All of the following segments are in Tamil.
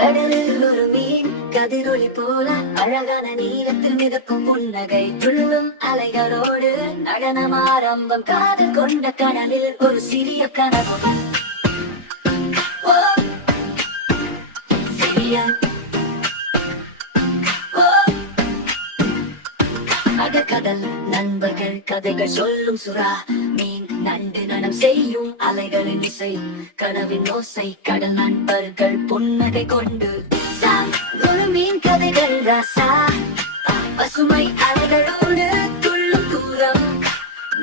கடலில் ஒரு மீன் கதிரொளி போல அழகான நீளத்தில் மிதக்கும் புன்னகை துள்ளும் அலைகளோடு நடனம் ஆரம்பம். காதல் கொண்ட கடலில் ஒரு சிறிய கனவு. ஓ, சிறிய கடல் நண்பர்கள் கதைகள் சொல்லும் சுறா மீன் நண்டு நடம் செய்யும் அலைகளின் இசை கனவின் ஓசை கடல் நண்பர்கள் புன்னகை கொண்டு ஒரு மீன் கதைகள் ராசா பசுமை அலைகளோடு துள்ளும் தூரம்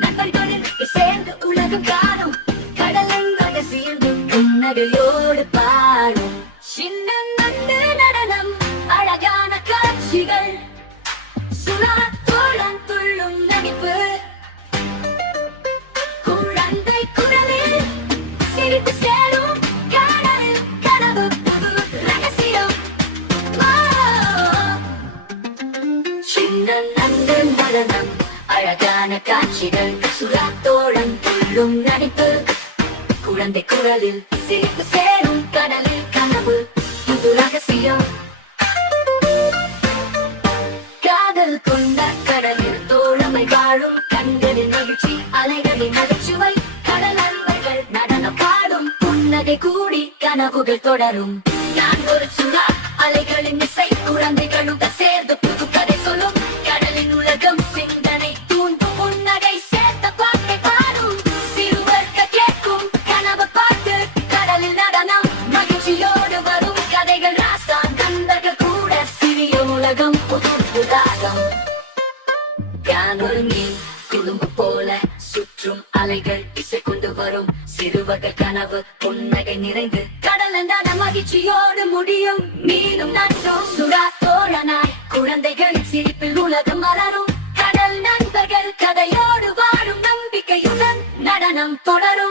நண்பர்களில் சேர்ந்து உலகம் காணும் கடலின் ரகசியம் புன்னகையோடு பாடும். சின்ன நண்டு நடனம் அழகான காட்சிகள் சுறா தோழன் துள்ளும் நடிப்பு குழந்தை குரலில் சிரித்து சேரும் கடலில் கனவு புது ரகசியம். சின்ன நண்டு நடனம் அழகான காட்சிகள் சுறா தோழன் துள்ளும் நடிப்பு குழந்தை குரலில் சிரித்து சேரும் கடலில் கனவு புது ரகசியம். காதல் கொண்ட கடலில் தோழமை வாழும் கண்களின் மகிழ்ச்சி அலைகளின் நகைச்சுவை கடல் நண்பர்கள் நடனம் பாடும் புன்னகை கூடி கனவுகள் தொடரும். நான் ஒரு சுறா அலைகளின் இசை குழந்தைகளுடன் சேர்ந்து புது கதை சொல்லும் கடலின் உலகம் சிந்தனை தூண்டும் புன்னகை சேர்த்த பாட்டை பாடும் சிறுவர்கள் கேட்கும் கனவு பாட்டு கடலில் நடனம் மகிழ்ச்சியோடு வரும் கதைகள் ராசா நண்பர்கள் கூட சிறிய உலகம் புது உதாகம். ஒரு மீன் குடும்பம் போல சுற்றும் அலைகள் இசை கொண்டு வரும் சிறுவர்கள் கனவு புன்னகை நிறைந்து கடல் நட மகிழ்ச்சியோடு முடியும். மீனும் நன்றும் சுறா தோழனாய் குழந்தைகளின் சிரிப்பில் உலகம் மலரும் கடல் நண்பர்கள் கதையோடு வாழும் நம்பிக்கையுடன் நடனம் தொடரும்.